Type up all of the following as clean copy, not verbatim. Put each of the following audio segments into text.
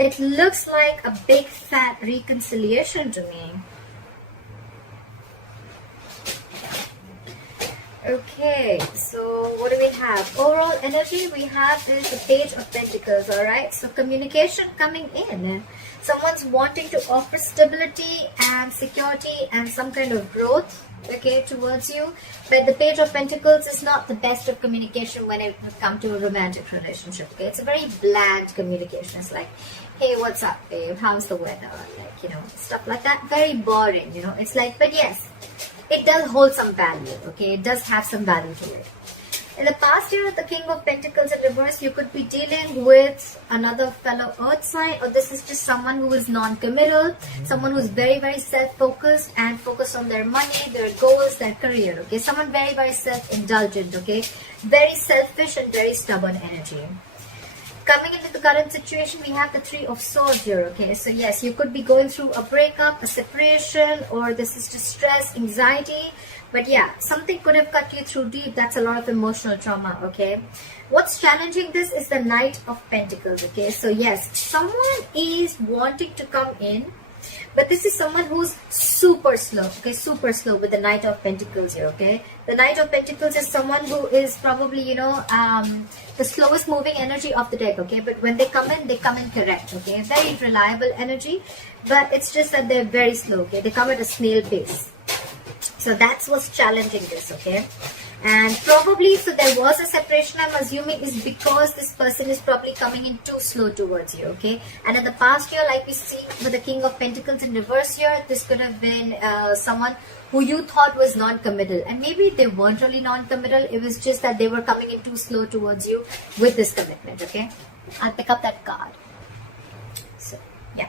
It looks like a big fat reconciliation to me. Okay, so what do we have? Overall energy we have is the Page of Pentacles, alright? So communication coming in. Someone's wanting to offer stability and security and some kind of growth, okay, towards you. But the Page of Pentacles is not the best of communication when it comes to a romantic relationship, okay? It's a very bland communication. It's like, hey, what's up, babe? How's the weather? Like, you know, stuff like that. Very boring, you know. It's like, but yes, it does hold some value, okay? It does have some value to it. In the past year, the King of Pentacles in reverse, you could be dealing with another fellow earth sign, or this is just someone who is non-committal, someone who's very, very self-focused and focused on their money, their goals, their career, okay? Someone very, very self-indulgent, okay? Very selfish and very stubborn energy. Coming into the current situation, we have the Three of Swords here, okay? So yes, you could be going through a breakup, a separation, or this is just stress, anxiety. But yeah, something could have cut you through deep. That's a lot of emotional trauma, okay? What's challenging this is the Knight of Pentacles, okay? So yes, someone is wanting to come in, but this is someone who's super slow, okay? Super slow with the Knight of Pentacles here, okay? The Knight of Pentacles is someone who is probably, you know, the slowest moving energy of the deck, okay? But when they come in correct, okay? Very reliable energy, but it's just that they're very slow, okay? They come at a snail pace. So that's what's challenging this, okay? And probably, so there was a separation, I'm assuming, is because this person is probably coming in too slow towards you, okay? And in the past year, like we see with the King of Pentacles in reverse here, this could have been someone who you thought was non-committal. And maybe they weren't really non-committal, it was just that they were coming in too slow towards you with this commitment, okay? I'll pick up that card. So, yeah.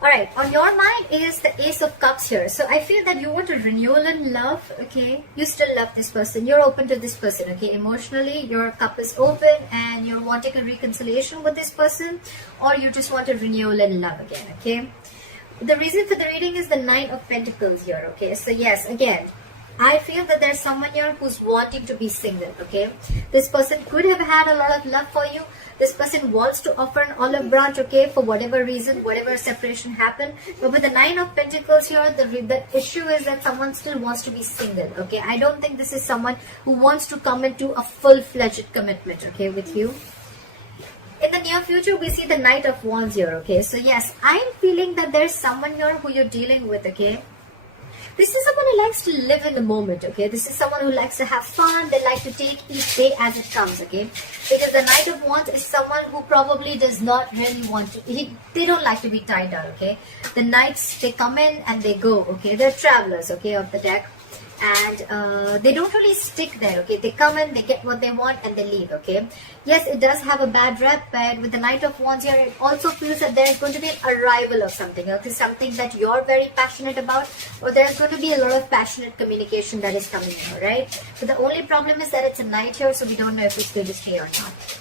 Alright, on your mind is the Ace of Cups here. So I feel that you want a renewal in love, okay? You still love this person. You're open to this person, okay? Emotionally, your cup is open and you're wanting a reconciliation with this person, or you just want a renewal in love again, okay? The reason for the reading is the Nine of Pentacles here, okay? So yes, again, I feel that there's someone here who's wanting to be single, okay? This person could have had a lot of love for you. This person wants to offer an olive branch, okay, for whatever reason, whatever separation happened. But with the Nine of Pentacles here, the issue is that someone still wants to be single, okay? I don't think this is someone who wants to come into a full-fledged commitment, okay, with you. In the near future, we see the Knight of Wands here, okay? So yes, I'm feeling that there's someone here who you're dealing with, okay? This is someone who likes to live in the moment, okay? This is someone who likes to have fun. They like to take each day as it comes, okay? Because the Knight of Wands is someone who probably does not really want to... They don't like to be tied down, okay? The Knights, they come in and they go, okay? They're travelers, okay, of the deck. And they don't really stick there, okay? They come in, they get what they want, and they leave, okay? Yes, it does have a bad rep, but with the Knight of Wands here, it also feels that there's going to be an arrival of something, okay? Something that you're very passionate about, or there's going to be a lot of passionate communication that is coming in, right? But the only problem is that it's a night here, so we don't know if it's going to stay or not.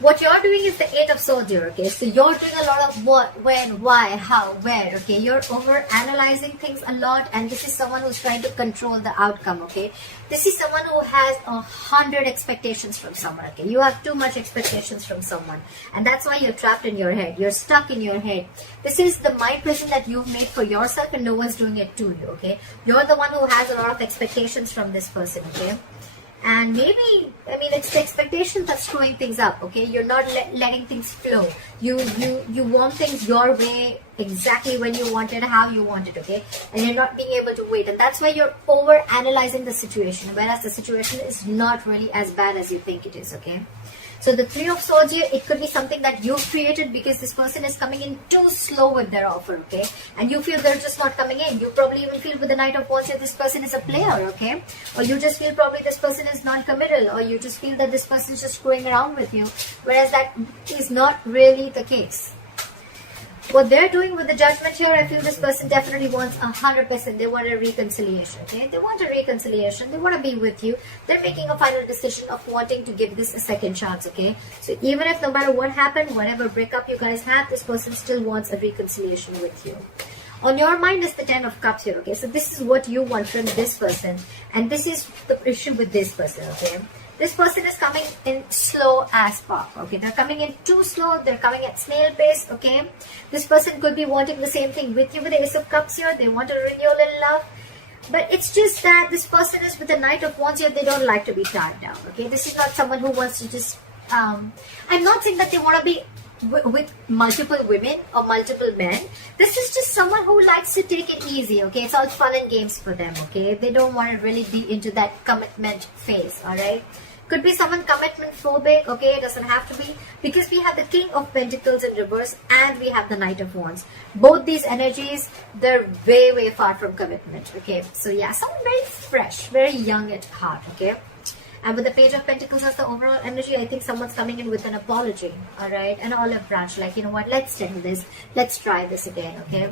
What you're doing is the Eight of Swords here, okay? So you're doing a lot of what, when, why, how, where, okay? You're over-analyzing things a lot, and this is someone who's trying to control the outcome, okay? This is someone who has 100 expectations from someone, okay? You have too much expectations from someone, and that's why you're trapped in your head. You're stuck in your head. This is the mind prison that you've made for yourself, and no one's doing it to you, okay? You're the one who has a lot of expectations from this person, okay? And maybe, I mean, it's the expectations that's screwing things up, okay? You're not letting things flow. You want things your way, exactly when you want it, how you want it, okay? And you're not being able to wait. And that's why you're over-analyzing the situation, whereas the situation is not really as bad as you think it is, okay? So the Three of Swords here, it could be something that you've created because this person is coming in too slow with their offer, okay? And you feel they're just not coming in. You probably even feel with the Knight of Wands here, this person is a player, okay? Or you just feel probably this person is non-committal, or you just feel that this person is just screwing around with you, whereas that is not really the case. What they're doing with the Judgment here, I feel this person definitely wants 100%. They want a reconciliation, okay? They want a reconciliation. They want to be with you. They're making a final decision of wanting to give this a second chance, okay? So even if no matter what happened, whatever breakup you guys have, this person still wants a reconciliation with you. On your mind is the Ten of Cups here, okay? So this is what you want from this person. And this is the issue with this person, okay? This person is coming in slow as fuck, okay? They're coming in too slow. They're coming at snail pace, okay? This person could be wanting the same thing with you with the Ace of Cups here. They want to renewal in love. But it's just that this person is with the Knight of Wands here. They don't like to be tied down, okay? This is not someone who wants to just... I'm not saying that they want to be with multiple women or multiple men. This is just someone who likes to take it easy, okay? It's all fun and games for them, okay? They don't want to really be into that commitment phase, all right? Could be someone commitment phobic, okay? It doesn't have to be, because we have the King of Pentacles in reverse and we have the Knight of Wands. Both these energies, they're way, way far from commitment, okay? So yeah, someone very fresh, very young at heart, okay? And with the Page of Pentacles as the overall energy, I think someone's coming in with an apology, all right? An olive branch, like, you know what, let's settle this. Let's try this again, okay?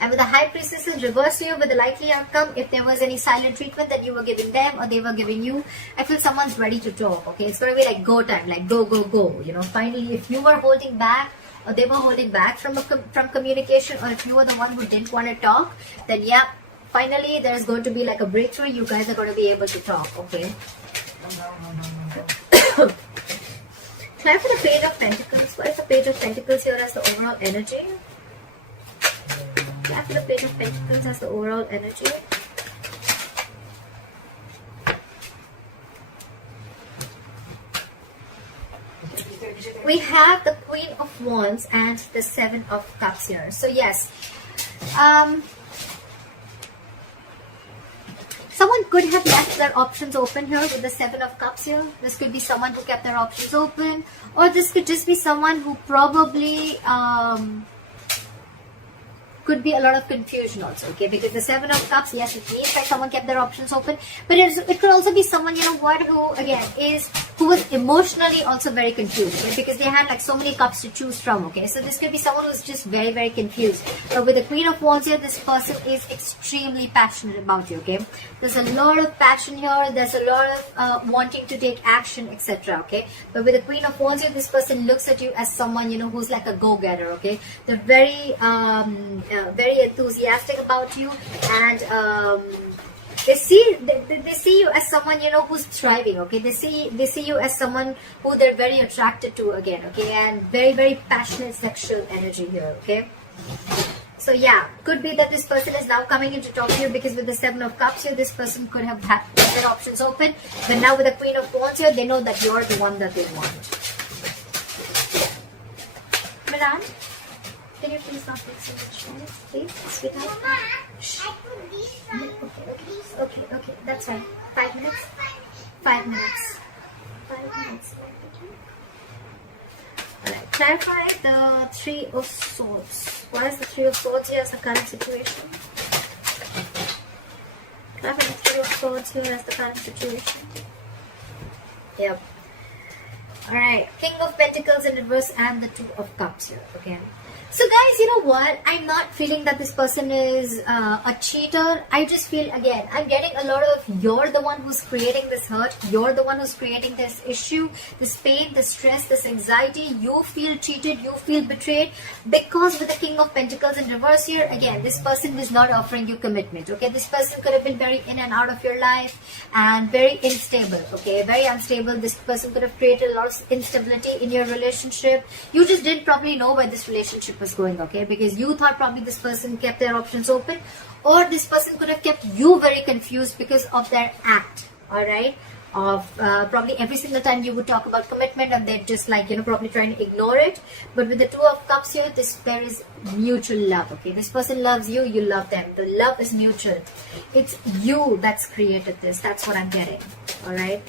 And with the High Priestess in reverse here, with the likely outcome, if there was any silent treatment that you were giving them or they were giving you, I feel someone's ready to talk, okay? It's going to be like go time, like go, go, go. You know, finally, if you were holding back or they were holding back from communication, or if you were the one who didn't want to talk, then yeah, finally, there's going to be like a breakthrough. You guys are going to be able to talk, okay? Try for the Page of Pentacles. What is the Page of Pentacles here as the overall energy? Try for the Page of Pentacles as the overall energy. We have the Queen of Wands and the Seven of Cups here. So yes, someone could have left their options open here with the Seven of Cups here. This could be someone who kept their options open, or this could just be someone who probably could be a lot of confusion also, okay? Because the Seven of Cups, yes, it means like someone kept their options open, but it could also be someone, you know what, who again who was emotionally also very confused, okay? Because they had like so many cups to choose from, okay? So this could be someone who's just very, very confused. But with the Queen of Wands here, this person is extremely passionate about you, okay? There's a lot of passion here. There's a lot of wanting to take action, etc., okay? But with the Queen of Wands here, this person looks at you as someone, you know, who's like a go-getter, okay? They're very very enthusiastic about you, and they see you as someone, you know, who's thriving, okay? They see you as someone who they're very attracted to again, okay? And very, very passionate sexual energy here, okay? So yeah, could be that this person is now coming in to talk to you, because with the Seven of Cups here, this person could have had their options open, but now with the Queen of Wands here, they know that you're the one that they want. Miran, can you please not take so much time, please, sweetheart? Shh. Okay, that's fine. 5 minutes? 5 minutes. 5 minutes. Alright, clarify the Three of Swords. What is the Three of Swords here as the current situation? Clarify the Three of Swords here as the current situation. Yep. Alright, King of Pentacles in reverse and the Two of Cups here, okay? So guys, you know what? I'm not feeling that this person is a cheater. I just feel, again, I'm getting a lot of you're the one who's creating this hurt. You're the one who's creating this issue, this pain, this stress, this anxiety. You feel cheated. You feel betrayed. Because with the King of Pentacles in reverse here, again, this person is not offering you commitment. Okay, this person could have been very in and out of your life and very unstable. Okay, very unstable. This person could have created a lot of instability in your relationship. You just didn't probably know where this relationship was going, okay? Because you thought probably this person kept their options open, or this person could have kept you very confused because of their act, all right? Of probably every single time you would talk about commitment, and they're just like, you know, probably trying to ignore it. But with the Two of Cups here, there is mutual love, okay? This person loves you, you love them. The love is mutual. It's you that's created this. That's what I'm getting, all right?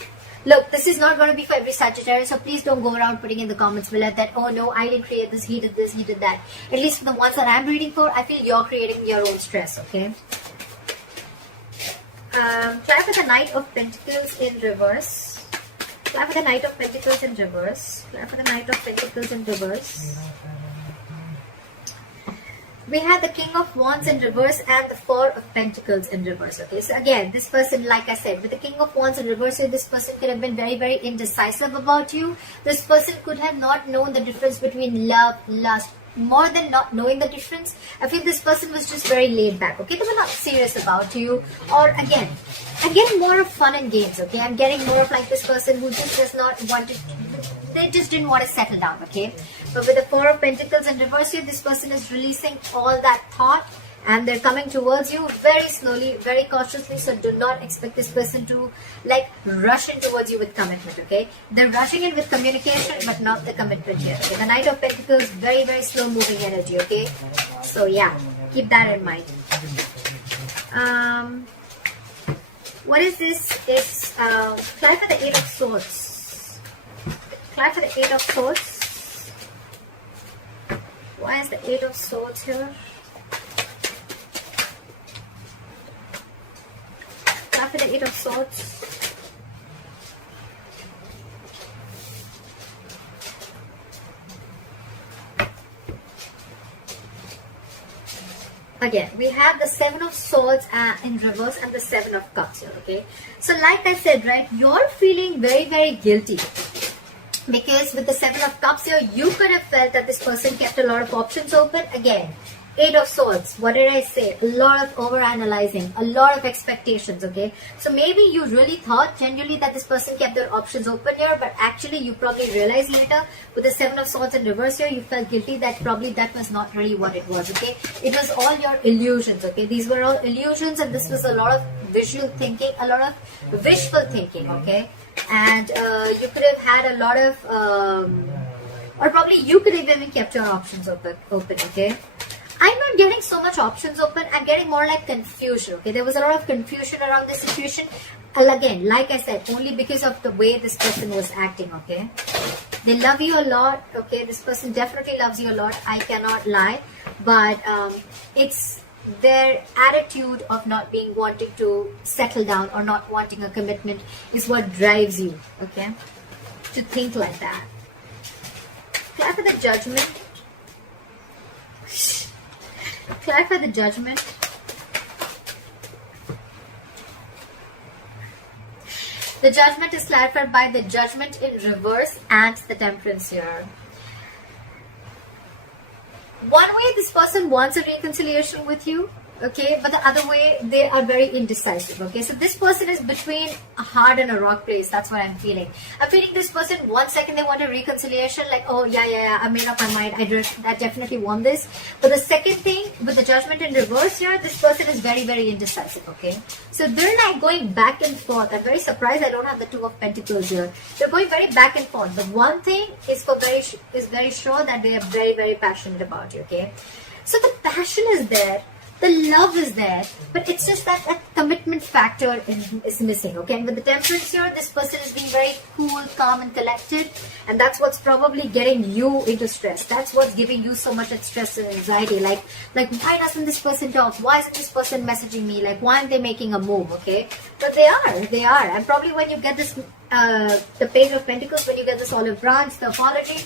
Look, this is not going to be for every Sagittarius, so please don't go around putting in the comments below that, oh no, I didn't create this, he did that. At least for the ones that I'm reading for, I feel you're creating your own stress, okay? Try for the Knight of Pentacles in reverse. Try for the Knight of Pentacles in reverse. Try for the Knight of Pentacles in reverse. We have the King of Wands in reverse and the Four of Pentacles in reverse. Okay, so again, this person, like I said, with the King of Wands in reverse, this person could have been very, very indecisive about you. This person could have not known the difference between love, lust, more than not knowing the difference, I feel this person was just very laid back, okay? They were not serious about you. Or again, I'm getting more of fun and games, okay? I'm getting more of like this person who just does not want to, they just didn't want to settle down, okay? But with the Four of Pentacles in reverse here, this person is releasing all that thought, and they're coming towards you very slowly, very cautiously. So do not expect this person to like rush in towards you with commitment, okay? They're rushing in with communication, but not the commitment here, okay? The Knight of Pentacles, very, very slow moving energy, okay? So yeah, keep that in mind. What is this? It's clarify the Eight of Swords. Clarify the Eight of Swords. Why is the Eight of Swords here? After the Eight of Swords. Again, we have the Seven of Swords in reverse and the Seven of Cups here, okay? So like I said, right, you're feeling very, very guilty. Because with the Seven of Cups here, you could have felt that this person kept a lot of options open. Again, Eight of Swords, what did I say? A lot of over-analyzing, a lot of expectations, okay? So maybe you really thought genuinely that this person kept their options open here, but actually you probably realized later with the Seven of Swords in reverse here, you felt guilty that probably that was not really what it was, okay? It was all your illusions, okay? These were all illusions, and this was a lot of visual thinking, a lot of wishful thinking, okay? And you could have had a lot of, or probably you could have even kept your options open, okay? I'm not getting so much options open. I'm getting more like confusion. Okay, there was a lot of confusion around this situation. And again, like I said, only because of the way this person was acting. Okay, they love you a lot. Okay, this person definitely loves you a lot. I cannot lie, but it's their attitude of not being wanting to settle down or not wanting a commitment is what drives you. Okay, to think like that. Clarify the Judgment. Clarify the Judgment. The Judgment is clarified by the Judgment in reverse and the Temperance here. One way this person wants a reconciliation with you, okay, but the other way they are very indecisive, okay? So this person is between a hard and a rock place. That's what I'm feeling. I'm feeling this person, 1 second they want a reconciliation, like, oh yeah, I made up my mind, I definitely want this. But the second thing, with the Judgment in reverse here, this person is very, very indecisive, okay? So they're like going back and forth. I'm very surprised I don't have the Two of Pentacles here. They're going very back and forth. But one thing is very sure that they are very, very passionate about you, okay? So the passion is there. The love is there, but it's just that commitment factor is missing, okay? And with the Temperance here, this person is being very cool, calm, and collected, and that's what's probably getting you into stress. That's what's giving you so much stress and anxiety. Like why doesn't this person talk? Why isn't this person messaging me? Like, why aren't they making a move, okay? But they are. And probably when you get this, the Page of Pentacles, when you get this olive branch, the apology,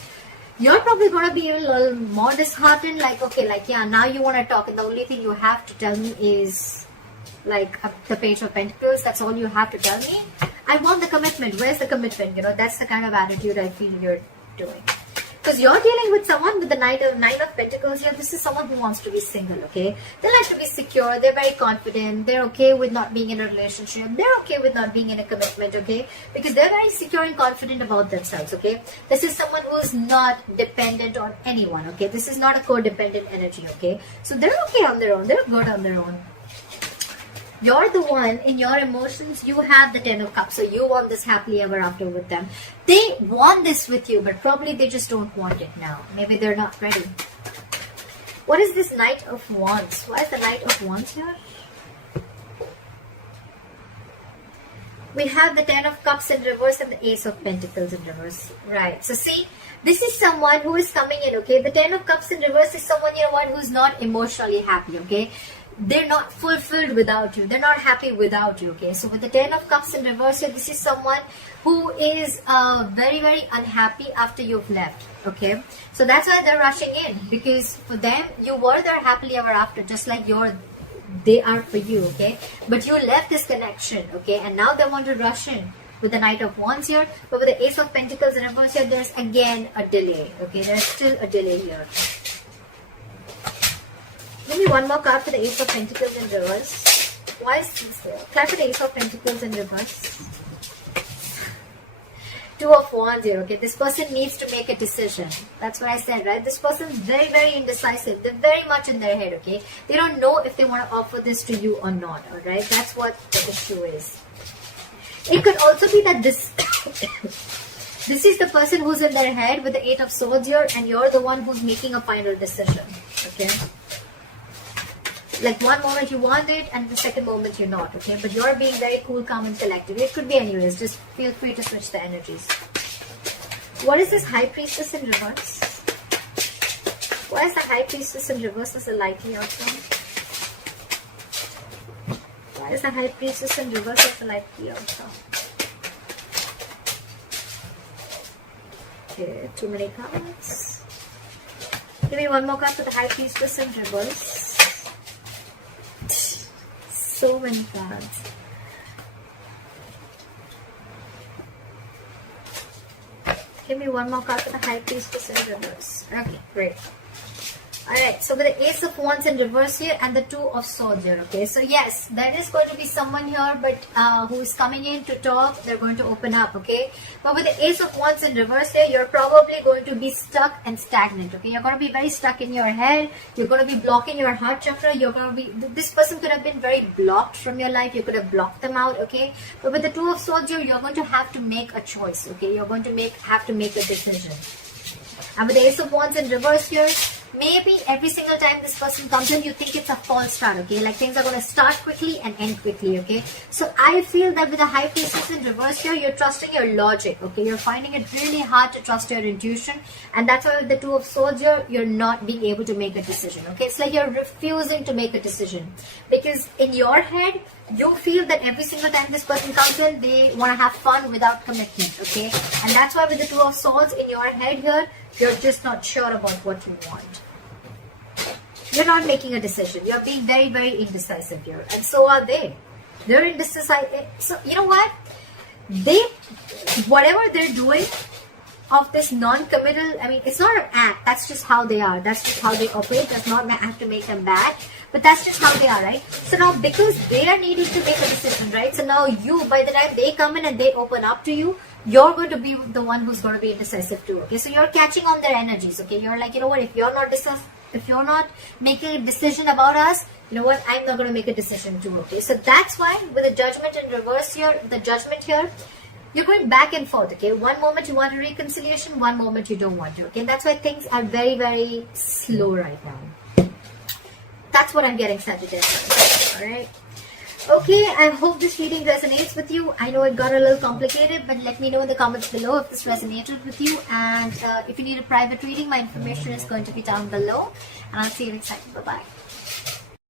you're probably going to be a little more disheartened, like, okay, like, yeah, now you want to talk, and the only thing you have to tell me is, like, the Page of Pentacles. That's all you have to tell me. I want the commitment. Where's the commitment? You know, that's the kind of attitude I feel you're doing. Because you're dealing with someone with the Nine of Pentacles here. This is someone who wants to be single, okay? They like to be secure. They're very confident. They're okay with not being in a relationship. They're okay with not being in a commitment, okay? Because they're very secure and confident about themselves, okay? This is someone who is not dependent on anyone, okay? This is not a codependent energy, okay? So they're okay on their own. They're good on their own. You're the one, in your emotions, you have the Ten of Cups. So you want this happily ever after with them. They want this with you, but probably they just don't want it now. Maybe they're not ready. What is this Knight of Wands? Why is the Knight of Wands here? We have the Ten of Cups in reverse and the Ace of Pentacles in reverse. Right. So see, this is someone who is coming in, okay? The Ten of Cups in reverse is someone, you know what, who's not emotionally happy, okay? They're not fulfilled without you. They're not happy without you, okay? So with the Ten of Cups in reverse here, this is someone who is very, very unhappy after you've left, okay? So that's why they're rushing in, because for them, you were there happily ever after, just like they are for you, okay? But you left this connection, okay? And now they want to rush in with the Knight of Wands here. But with the Ace of Pentacles in reverse here, there's again a delay, okay? There's still a delay here. Give me one more card for the Ace of Pentacles in reverse. Why is this here? Clap for the Ace of Pentacles in reverse. Two of Wands here, okay? This person needs to make a decision. That's what I said, right? This person is very, very indecisive. They're very much in their head, okay? They don't know if they want to offer this to you or not, alright? That's what the issue is. It could also be that this this is the person who's in their head with the Eight of Swords here, and you're the one who's making a final decision, okay? Like one moment you want it and the second moment you're not, okay? But you're being very cool, calm and collected. It could be anyways. Just feel free to switch the energies. What is this High Priestess in reverse? Why is the High Priestess in reverse as a likely outcome? Why is the High Priestess in reverse as a likely outcome? Okay, too many cards. Give me one more card for the High Priestess in reverse. So many cards. Give me one more card for the High Priestess in reverse. Okay, great. Alright, so with the Ace of Wands in reverse here and the Two of Swords here, okay? So yes, there is going to be someone here but who is coming in to talk. They're going to open up, okay? But with the Ace of Wands in reverse here, you're probably going to be stuck and stagnant, okay? You're going to be very stuck in your head. You're going to be blocking your heart chakra. You're going to be... This person could have been very blocked from your life. You could have blocked them out, okay? But with the Two of Swords here, you're going to have to make a choice, okay? You're going to have to make a decision. And with the Ace of Wands in reverse here, maybe every single time this person comes in, you think it's a false start, okay? Like things are going to start quickly and end quickly, okay? So I feel that with the High Priestess in reverse here, you're trusting your logic, okay? You're finding it really hard to trust your intuition. And that's why with the Two of Swords here, you're not being able to make a decision, okay? It's like you're refusing to make a decision. Because in your head, you feel that every single time this person comes in, they want to have fun without commitment, okay? And that's why with the Two of Swords in your head here, you're just not sure about what you want. You're not making a decision. You're being very, very indecisive here. And so are they. They're indecisive. So, you know what? Whatever they're doing of this non-committal, I mean, it's not an act. That's just how they are. That's just how they operate. Does not have to make them bad. But that's just how they are, right? So now, because they are needing to make a decision, right? So now you, by the time they come in and they open up to you, you're going to be the one who's going to be indecisive too, okay? So you're catching on their energies, okay? You're like, you know what? If you're not making a decision about us, you know what? I'm not going to make a decision too, okay? So that's why with the Judgment in reverse here, the Judgment here, you're going back and forth, okay? One moment you want a reconciliation, one moment you don't want to, okay? And that's why things are very, very slow right now. That's what I'm getting, Sagittarius, all right? Okay, I hope this reading resonates with you. I know it got a little complicated, but let me know in the comments below if this resonated with you. And if you need a private reading, my information is going to be down below. And I'll see you next time. Bye-bye.